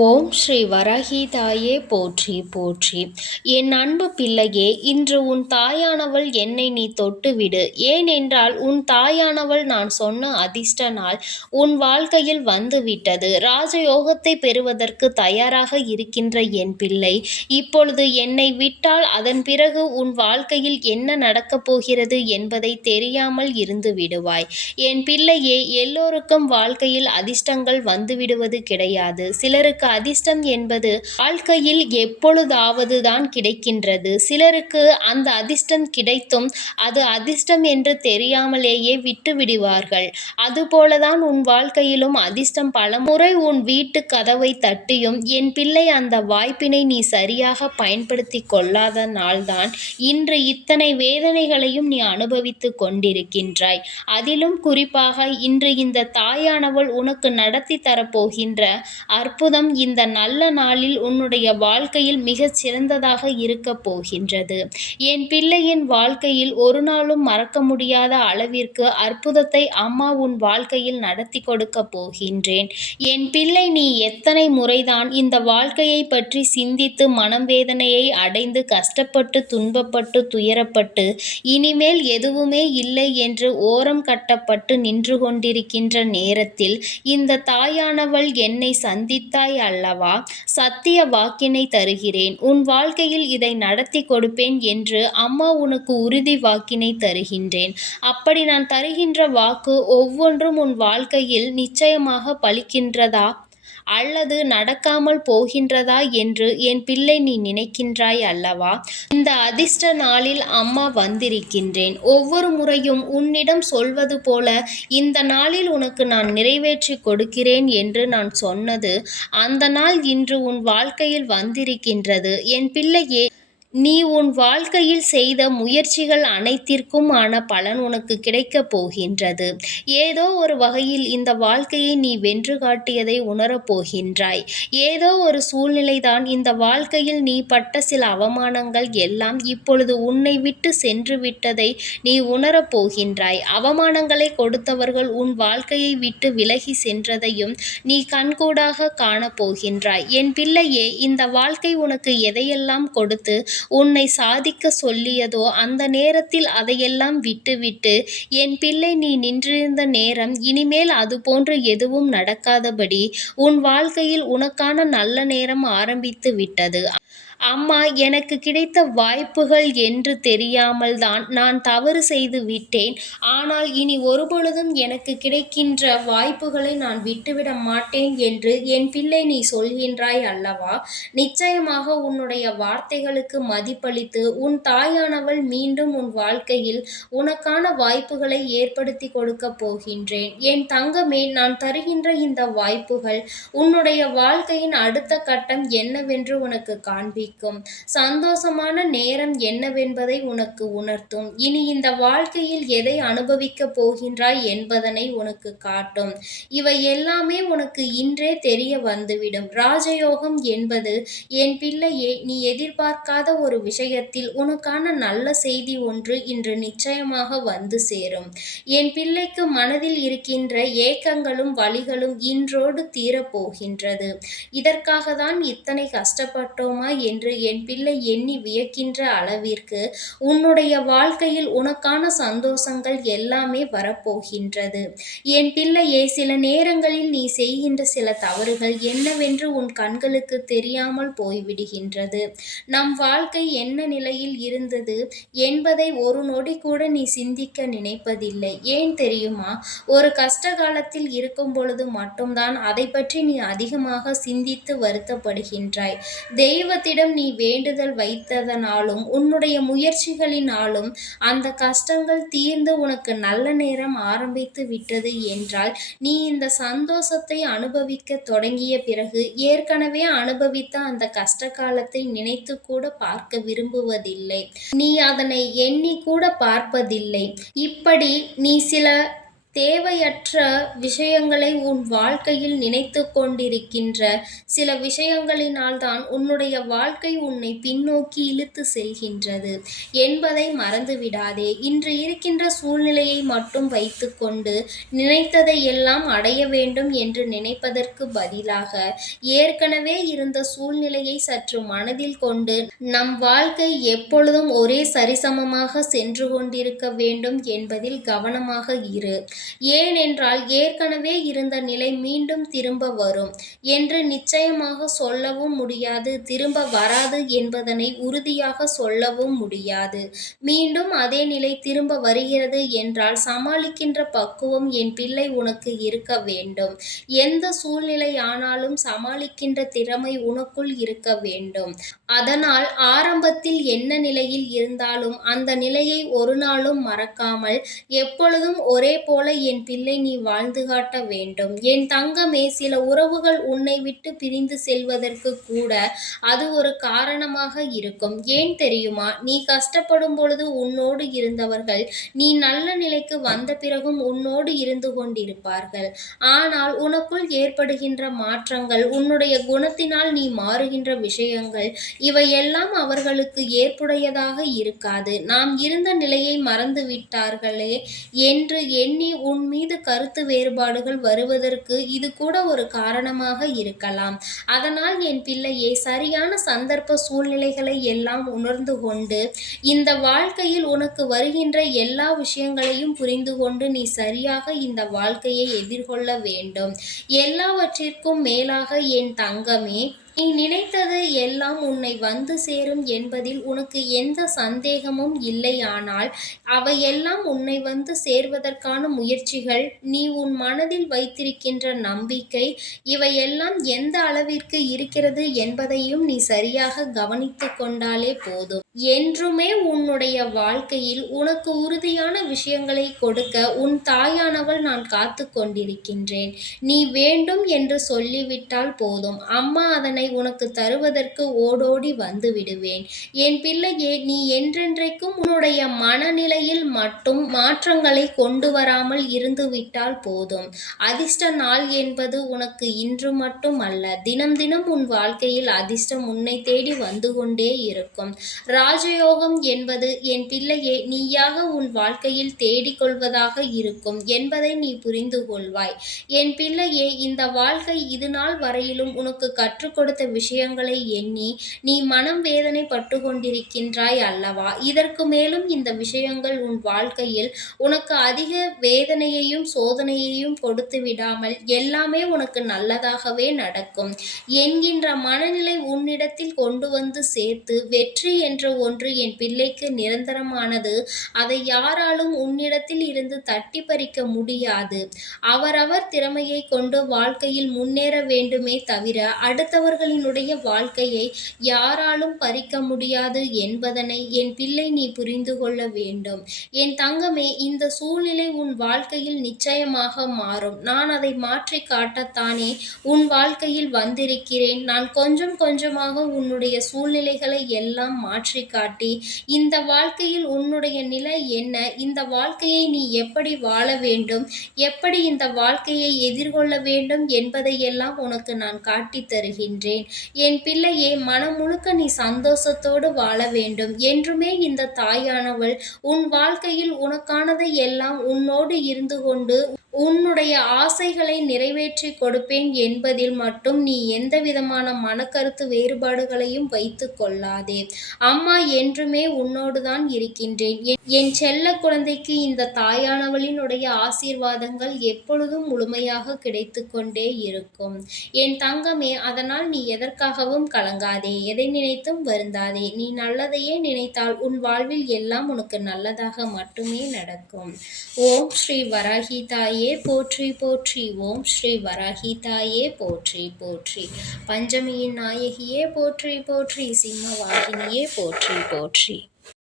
ஓம் ஸ்ரீ வரஹிதாயே போற்றி போற்றி. என் அன்பு பிள்ளையே, இன்று உன் தாயானவள் என்னை நீ தொட்டுவிடு. ஏனென்றால் உன் தாயானவள் நான் சொன்ன அதிர்ஷ்ட நாள் உன் வாழ்க்கையில் வந்துவிட்டது. ராஜயோகத்தை பெறுவதற்கு தயாராக இருக்கின்ற என் பிள்ளை, இப்பொழுது என்னை விட்டால் அதன் பிறகு உன் வாழ்க்கையில் என்ன நடக்கப் போகிறது என்பதை தெரியாமல் இருந்து விடுவாய். என் பிள்ளையே, எல்லோருக்கும் வாழ்க்கையில் அதிர்ஷ்டங்கள் வந்துவிடுவது கிடையாது. சிலருக்கு அதிர்ஷ்டம் என்பது வாழ்க்கையில் எப்பொழுதாவது தான் கிடைக்கின்றது. சிலருக்கு அந்த அதிர்ஷ்டம் கிடைத்தும் அது அதிர்ஷ்டம் என்று தெரியாமலேயே விட்டு விடுவார்கள். அதுபோலதான் உன் வாழ்க்கையிலும் அதிர்ஷ்டம் பலமுறை உன் வீட்டு கதவை தட்டியும் என் பிள்ளை அந்த வாய்ப்பினை நீ சரியாக பயன்படுத்தி கொள்ளாதனால்தான் இன்று இத்தனை வேதனைகளையும் நீ அனுபவித்துக் கொண்டிருக்கின்றாய். அதிலும் குறிப்பாக இன்று இந்த தாயானவள் உனக்கு நடத்தி தரப்போகின்ற அற்புதம் இந்த நல்ல நாளில் உன்னுடைய வாழ்க்கையில் மிகச் சிறந்ததாக இருக்கப் போகின்றது. என் பிள்ளையின் வாழ்க்கையில் ஒரு நாளும் மறக்க முடியாத அளவிற்கு அற்புதத்தை அம்மா உன் வாழ்க்கையில் நடத்தி கொடுக்க போகின்றேன். என் பிள்ளை, நீ எத்தனை முறைதான் இந்த வாழ்க்கையை பற்றி சிந்தித்து மனம் வேதனையை அடைந்து கஷ்டப்பட்டு துன்பப்பட்டு துயரப்பட்டு இனிமேல் எதுவுமே இல்லை என்று ஓரம் கட்டப்பட்டு நின்று கொண்டிருக்கின்ற நேரத்தில் இந்த தாயானவள் என்னை சந்தித்தாய் அல்லவா? சத்திய வாக்கினை தருகிறேன். உன் வாழ்க்கையில் இதை நடத்தி கொடுப்பேன் என்று அம்மா உனக்கு உறுதி வாக்கினை தருகின்றேன். அப்படி நான் தருகின்ற வாக்கு ஒவ்வொன்றும் உன் வாழ்க்கையில் நிச்சயமாக பலிக்கின்றதா அல்லது நடக்காமல் போகின்றதா என்று என் பிள்ளை நீ நினைக்கின்றாய் அல்லவா? இந்த அதிர்ஷ்ட நாளில் அம்மா வந்திருக்கின்றேன். ஒவ்வொரு முறையும் உன்னிடம் சொல்வது போல இந்த நாளில் உனக்கு நான் நிறைவேற்றி கொடுக்கிறேன் என்று நான் சொன்னது அந்த நாள் இன்று உன் வாழ்க்கையில் வந்திருக்கின்றது. என் பிள்ளையே, நீ உன் வாழ்க்கையில் செய்த முயற்சிகள் அனைத்திற்கும் ஆன பலன் உனக்கு கிடைக்கப் போகின்றது. ஏதோ ஒரு வகையில் இந்த வாழ்க்கையை நீ வென்று காட்டியதை உணரப் போகின்றாய். ஏதோ ஒரு சூழ்நிலைதான் இந்த வாழ்க்கையில் நீ பட்ட சில அவமானங்கள் எல்லாம் இப்பொழுது உன்னை விட்டு சென்று விட்டதை நீ உணரப் போகின்றாய். அவமானங்களை கொடுத்தவர்கள் உன் வாழ்க்கையை விட்டு விலகி சென்றதையும் நீ கண்கூடாக காணப்போகின்றாய். என் பிள்ளையே, இந்த வாழ்க்கை உனக்கு எதையெல்லாம் கொடுத்து உன்னை சாதிக்க சொல்லியதோ அந்த நேரத்தில் அதையெல்லாம் விட்டுவிட்டு என் பிள்ளை நீ நின்றிருந்த நேரம் இனிமேல் அதுபோன்று எதுவும் நடக்காதபடி உன் வாழ்க்கையில் உனக்கான நல்ல நேரம் ஆரம்பித்து விட்டது. அம்மா, எனக்கு கிடைத்த வாய்ப்புகள் என்று தெரியாமல் தான் நான் தவறு செய்து விட்டேன். ஆனால் இனி ஒருபொழுதும் எனக்கு கிடைக்கின்ற வாய்ப்புகளை நான் விட்டுவிட மாட்டேன் என்று என் பிள்ளை நீ சொல்கின்றாய் அல்லவா? நிச்சயமாக உன்னுடைய வார்த்தைகளுக்கு மதிப்பளித்து உன் தாயானவள் மீண்டும் உன் வாழ்க்கையில் உனக்கான வாய்ப்புகளை ஏற்படுத்தி கொடுக்க போகின்றேன். என் தங்கமே, நான் தருகின்ற இந்த வாய்ப்புகள் உன்னுடைய வாழ்க்கையின் அடுத்த கட்டம் என்னவென்று உனக்கு காண்பிக்கும். சந்தோஷமான நேரம் என்னவென்பதை உனக்கு உணர்த்தும். இனி இந்த வாழ்க்கையில் எதை அனுபவிக்கப் போகின்றாய் என்பதனை உனக்கு காட்டும். இவை எல்லாமே உனக்கு இன்றே தெரிய வந்துவிடும். ராஜயோகம் என்பது என் பிள்ளையே, நீ எதிர்பார்க்காத ஒரு விஷயத்தில் உனக்கான நல்ல செய்தி ஒன்று இன்று நிச்சயமாக வந்து சேரும். என் பிள்ளைக்கு மனதில் இருக்கின்ற ஏக்கங்களும் வலிகளும் இன்றோடு தீரப்போகின்றது. இதற்காக தான் இத்தனை கஷ்டப்பட்டோமா என்று என் பிள்ளை எண்ணி வியக்கின்ற அளவிற்கு உன்னுடைய வாழ்க்கையில் உனக்கான சந்தோஷங்கள் எல்லாமே வரப்போகின்றது. என் பிள்ளையே, சில நேரங்களில் நீ செய்கின்ற சில தவறுகள் என்னவென்று உன் கண்களுக்கு தெரியாமல் போய்விடுகின்றது. நம் வாழ்க்கை என்ன நிலையில் இருந்தது என்பதை ஒரு நொடி கூட நீ சிந்திக்க நினைப்பதில்லை. ஏன் தெரியுமா? ஒரு கஷ்ட காலத்தில் இருக்கும் பொழுது மட்டும்தான் அதை பற்றி நீ அதிகமாக சிந்தித்து வருத்தப்படுகின்றாய். தெய்வத்திடம் நீ வேண்டுதல் வைத்ததனாலும் உன்னுடைய முயற்சிகளினாலும் அந்த கஷ்டங்கள் தீர்ந்து உனக்கு நல்ல நேரம் ஆரம்பித்து விட்டது என்றால் நீ இந்த சந்தோஷத்தை அனுபவிக்க தொடங்கிய பிறகு ஏற்கனவே அனுபவித்த அந்த கஷ்ட காலத்தை நினைத்து கூட பார்க்க விரும்புவதில்லை. நீ அதனை எண்ணி கூட பார்ப்பதில்லை. இப்படி நீ சில தேவையற்ற விஷயங்களை உன் வாழ்க்கையில் நினைத்து கொண்டிருக்கின்ற சில விஷயங்களினால்தான் உன்னுடைய வாழ்க்கை உன்னை பின்னோக்கி இழுத்து செல்கின்றது என்பதை மறந்துவிடாதே. இன்று இருக்கின்ற சூழ்நிலையை மட்டும் வைத்துக்கொண்டு நினைத்ததை எல்லாம் அடைய வேண்டும் என்று நினைப்பதற்கு பதிலாக ஏற்கனவே இருந்த சூழ்நிலையை சற்று மனதில் கொண்டு நம் வாழ்க்கை எப்பொழுதும் ஒரே சரிசமமாக சென்று கொண்டிருக்க வேண்டும் என்பதில் கவனமாக இரு. ஏனென்றால் ஏற்கனவே இருந்த நிலை மீண்டும் திரும்ப வரும் என்று நிச்சயமாக சொல்லவும் முடியாது, திரும்ப வராது என்பதனை உறுதியாக சொல்லவும் முடியாது. மீண்டும் அதே நிலை திரும்ப வருகிறது என்றால் சமாளிக்கின்ற பக்குவம் என் பிள்ளை உனக்கு இருக்க வேண்டும். எந்த சூழ்நிலை ஆனாலும் சமாளிக்கின்ற திறமை உனக்குள் இருக்க வேண்டும். அதனால் ஆரம்பத்தில் என்ன நிலையில் இருந்தாலும் அந்த நிலையை ஒரு நாளும் மறக்காமல் எப்பொழுதும் ஒரே போல என் பிள்ளை நீ வாழ்ந்து காட்ட வேண்டும். என் தங்கமே, சில உறவுகள் உன்னை விட்டு பிரிந்து செல்வதற்கு கூட அது ஒரு காரணமாக இருக்கும். ஏன் தெரியுமா? நீ கஷ்டப்படும் பொழுது உன்னோடு இருந்தவர்கள் நீ நல்ல நிலைக்கு வந்த பிறகும் உன்னோடு இருந்து கொண்டிருப்பார்கள். ஆனால் உனக்குள் ஏற்படுகின்ற மாற்றங்கள், உன்னுடைய குணத்தினால் நீ மாறுகின்ற விஷயங்கள், இவையெல்லாம் அவர்களுக்கு ஏற்புடையதாக இருக்காது. நாம் இருந்த நிலையை மறந்து விட்டார்களே என்று எண்ணி உன் மீது கருத்து வேறுபாடுகள் வருவதற்கு இது கூட ஒரு காரணமாக இருக்கலாம். அதனால் என் பிள்ளையே, சரியான சந்தர்ப்ப சூழ்நிலைகளை எல்லாம் உணர்ந்து கொண்டு இந்த வாழ்க்கையில் உனக்கு வருகின்ற எல்லா விஷயங்களையும் புரிந்து கொண்டு நீ சரியாக இந்த வாழ்க்கையை எதிர்கொள்ள வேண்டும். எல்லாவற்றிற்கும் மேலாக என் தங்கமே, நீ நினைத்தது எல்லாம் உன்னை வந்து சேரும் என்பதில் உனக்கு எந்த சந்தேகமும் இல்லையானால் அவையெல்லாம் உன்னை வந்து சேர்வதற்கான முயற்சிகள், நீ உன் மனதில் வைத்திருக்கின்ற நம்பிக்கை, இவையெல்லாம் எந்த அளவிற்கு இருக்கிறது என்பதையும் நீ சரியாக கவனித்து கொண்டாலே போதும். என்றுமே உன்னுடைய வாழ்க்கையில் உனக்கு உறுதியான விஷயங்களை கொடுக்க உன் தாயானவள் நான் காத்து கொண்டிருக்கின்றேன். நீ வேண்டும் என்று சொல்லிவிட்டால் போதும், அம்மா அதனை உனக்கு தருவதற்கு ஓடோடி வந்து விடுவேன். என் பிள்ளையே, நீ என்றென்றைக்கும் உன்னுடைய மனநிலையில் மட்டும் மாற்றங்களை கொண்டு வராமல் இருந்து விட்டால் போதும். அதிர்ஷ்ட நாள் என்பது உனக்கு இன்று மட்டும் அல்ல, தினம் தினம் உன் வாழ்க்கையில் அதிர்ஷ்டம் உன்னை தேடி வந்து கொண்டே இருக்கும். ராஜயோகம் என்பது என் பிள்ளையே நீயாக உன் வாழ்க்கையில் தேடிக்கொள்வதாக இருக்கும் என்பதை நீ புரிந்து கொள்வாய். என் பிள்ளையே, இந்த வாழ்க்கை இது நாள் வரையிலும் உனக்கு கற்றுக் கொடுத்த விஷயங்களை எண்ணி நீ மனம் வேதனை பட்டு கொண்டிருக்கின்றாய் அல்லவா? இதற்கு மேலும் இந்த விஷயங்கள் உன் வாழ்க்கையில் உனக்கு அதிக வேதனையையும் சோதனையையும் கொடுத்து விடாமல் எல்லாமே உனக்கு நல்லதாகவே நடக்கும் என்கின்ற மனநிலை உன்னிடத்தில் கொண்டு வந்து சேர்த்து, வெற்றி என்ற ஒன்று என் பிள்ளைக்கு நிரந்தரமானது, அதை யாராலும் உன்னிடத்தில் இருந்து தட்டி பறிக்க முடியாது. அவரவர் திறமையை கொண்டு வாழ்க்கையில் முன்னேற வேண்டுமே தவிர அடுத்தவர்களினுடைய வாழ்க்கையை யாராலும் பறிக்க முடியாது என்பதனை என் பிள்ளை நீ புரிந்து கொள்ள வேண்டும். என் தங்கமே, இந்த சூழ்நிலை உன் வாழ்க்கையில் நிச்சயமாக மாறும். நான் அதை மாற்றி காட்டத்தானே உன் வாழ்க்கையில் வந்திருக்கிறேன். நான் கொஞ்சம் கொஞ்சமாக உன்னுடைய சூழ்நிலைகளை எல்லாம் மாற்றி காட்டி இந்த வாழ்க்கையில் உன்னுடைய நிலை என்ன, இந்த வாழ்க்கையை நீ எப்படி வாழ வேண்டும், எப்படி இந்த வாழ்க்கையை எதிர்கொள்ள வேண்டும் என்பதையெல்லாம் உனக்கு நான் காட்டித் தருகின்றேன். என் பிள்ளையே, மனம் முழுக்க நீ சந்தோஷத்தோடு வாழ வேண்டும். என்றுமே இந்த தாயானவள் உன் வாழ்க்கையில் உனக்கானதை எல்லாம் உன்னோடு இருந்து கொண்டு உன்னுடைய ஆசைகளை நிறைவேற்றி கொடுப்பேன் என்பதில் மட்டும் நீ எந்த விதமான மனக்கருத்து வேறுபாடுகளையும் வைத்து கொள்ளாதே. அம்மா என்றுமே உன்னோடுதான் இருக்கின்றேன். என் செல்ல குழந்தைக்கு இந்த தாயானவளினுடைய ஆசீர்வாதங்கள் எப்பொழுதும் முழுமையாக கிடைத்து கொண்டே இருக்கும். என் தங்கமே, அதனால் நீ எதற்காகவும் கலங்காதே, எதை நினைத்தும் வருந்தாதே. நீ நல்லதையே நினைத்தால் உன் வாழ்வில் எல்லாம் உனக்கு நல்லதாக மட்டுமே நடக்கும். ஓம் ஸ்ரீ வராகி தாயே போற்றி போற்றி. ஓம் ஸ்ரீ வராகி தாயே போற்றி போற்றி. பஞ்சமியின் நாயகியே போற்றி போற்றி. சிம்ம வாகினியே போற்றி போற்றி.